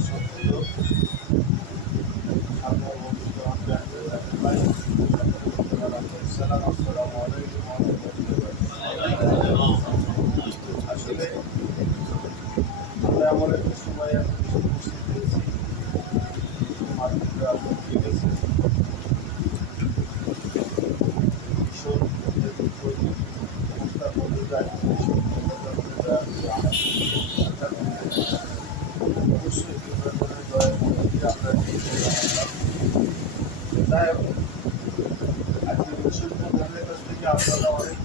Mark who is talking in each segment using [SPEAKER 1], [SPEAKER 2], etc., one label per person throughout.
[SPEAKER 1] সক্রিয় সামনে বন্ধুত্ব আমাদের আসলে রাখতে পারি আসসালামু আলাইকুম ওয়া রাহমাতুল্লাহি আসলে আমরা এমন একটা সময় এখন এসে উপস্থিত হয়েছি মাতৃকা ঠিক আছে ভীষণ অবস্থার মধ্যে যায় ভীষণ অবস্থার মধ্যে যায় অবশ্যই বিভাজনের দয়া করে আমরা এই আজকে বিশ্ববিদ্যালয়ের কাছ থেকে আপনারা অনেক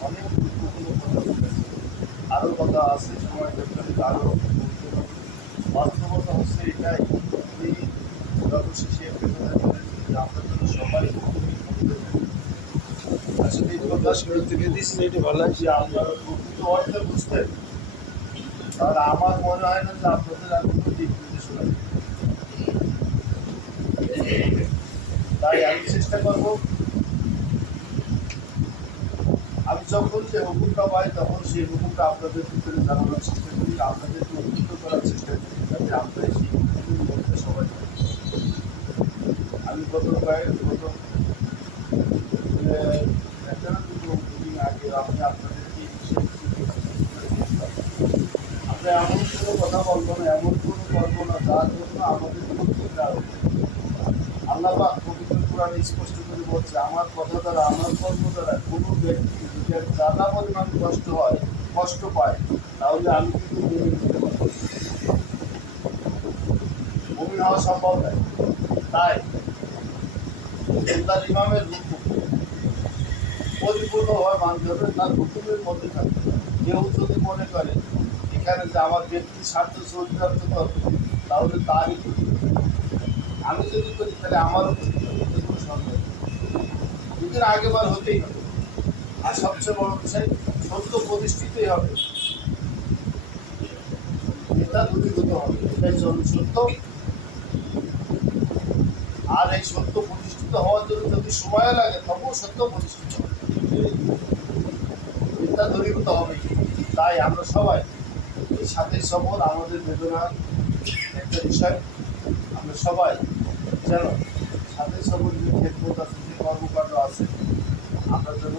[SPEAKER 1] অনেক গুরুত্বপূর্ণ কথা আরও কথা আছে। সময় ক্ষেত্রে আরও বাস্তবতা হচ্ছে এটাই আপনি সর্বশেষে যে আমরা যেন সবাই আসলে এই কথা
[SPEAKER 2] থেকে দিচ্ছেন এটা ভালো
[SPEAKER 1] যে আপনারা প্রকৃত অর্থে বুঝতেন তাহলে আমার মনে হয় না যে আপনাদের আর তাই আমি চেষ্টা করব। আমি যখন যে হুকুমটা পাই, তখন সেই হুকুমটা আপনাদের ভিতরে জানানোর চেষ্টা করি, আপনাদেরকে উদ্বুদ্ধ করার চেষ্টা করি, যাতে আমরা সেই হুকুমের মধ্যে সবাই আমি গত কয়েক, গত একটা দুটো মিটিং আগে আমি আপনাদেরকে আমরা এমন কোনো কথা বলব না, এমন কোনো করব না, যার জন্য আমাদের আল্লাহ কোরআনে স্পষ্ট করে বলছে, আমার কথা দ্বারা, আমার কর্ম দ্বারা কোনো ব্যক্তি এক জানা পরিমাণ কষ্ট হয়, কষ্ট পায়, তাহলে আমি কিন্তু মেনে নিতে পারব মুমিন হওয়া সম্ভব নয়। তাই আল্লাহর ইমামের হুকুম পরিপূর্ণভাবে মানতে হবে তার হুকুমের মধ্যে থাকতে কেউ যদি মনে করে, এখানে যে আমার ব্যক্তির স্বার্থ চরিতার্থ তাহলে তারই আমি যদি করি, তাহলে আমারও দুদিন আগেবার হতেই হবে। আর সবচেয়ে বড় বিষয় সত্য প্রতিষ্ঠিতই হবে। এটা দূরীভূত হবে, এটাই সত্য। আর এই সত্য প্রতিষ্ঠিত হওয়ার জন্য যদি সময় লাগে, তবুও সত্য প্রতিষ্ঠিত হবে। এটা দূরীভূত হবে। তাই আমরা সবাই এই সাথে সফল, আমাদের বেদনার একটা বিষয়। আমরা সবাই যেন সাথে সফল যে খেদমত আছে যে কর্মকাণ্ড আছে। আমরা যেন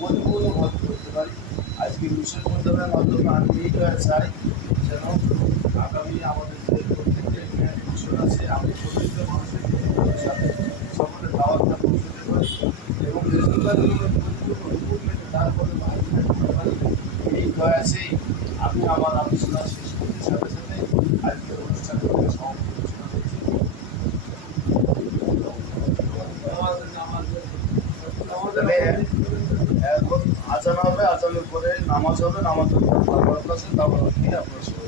[SPEAKER 1] পরিপূর্ণভাবে করতে পারি। আজকে মিশন প্রোগ্রামের মাধ্যমে আমি এইটা চাই যেন আগামী আমাদের প্রত্যেকটা আমি প্রত্যেকটা মানুষের সাথে সকলে দাওয়াতটা পৌঁছতে পারি এবং তারপরে এই প্রয়াসেই আমি আমার আলোচনা শেষ করতে সাথে সাথে আজকের অনুষ্ঠানকে সমাপ্ত ইফতারের পরে নামাজ হবে নামাজ তারপর আপনার সঙ্গে আপনার সঙ্গে